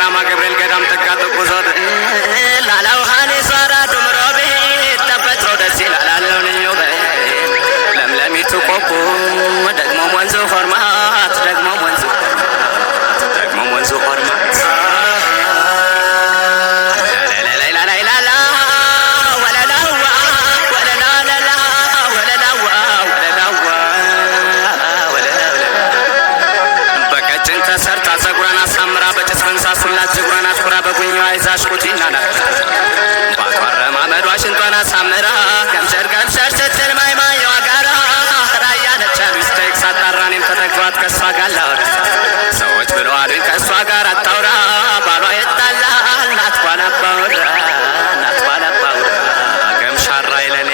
ራማ ገብርኤል ገዳም ጥጋ ጥቁዞት ላላውሃኔ ሷራ ዱምሮቤ ተፈጥሮ ደስ ይላል ልዩ ለምለሚቱ ቆቦ ደግሞ ወንዙ ሆርማት ደግሞ ወንዙ ሆርማት ተሰርታ ጸጉሯን አሳምራ በጭስ በንሳሱላት ጅጉሯን አትኩራ በጉኛዋ ይዛሽ ቁቲናና ባቷረማመዷ ሽንጧን አሳምራ ገምሸር ገምሸር ስትል ማይማየዋ ጋራ ራያ ነቻሉ ስቴክ ሳጣራኔም ተጠግቷት ከሷ ጋር ላውራ ሰዎች ብለዋሉኝ ከእሷ ጋር አታውራ ባሏ የጣላል ናትኳን አባውራ ገምሻራ ይለኔ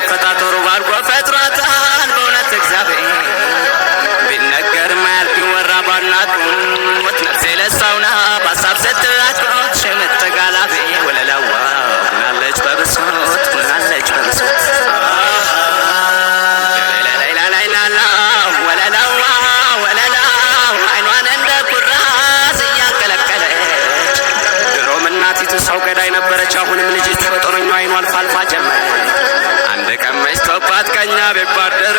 አፈጣጠሩ ባርጎ ፈጥሯታል በእውነት እግዚአብሔር ቢነገር ማያልቅ ቢወራ ባናቁት ነፍሴ ለሳውና በሀሳብ ስትራቆት ሽምጥ ጋላቤ ወለላዋ ሁናለች በብሶት ወለላው አይኗን እንደ ኩራዝ እያንቀለቀለች ድሮም እናቲቱ ሰው ገዳይ ነበረች አሁንም ልጅ ተበጠሮኛ አይኗ አልፋ ጀመረ ቀን መሽቶባት ቀኛ ቤት ባደረ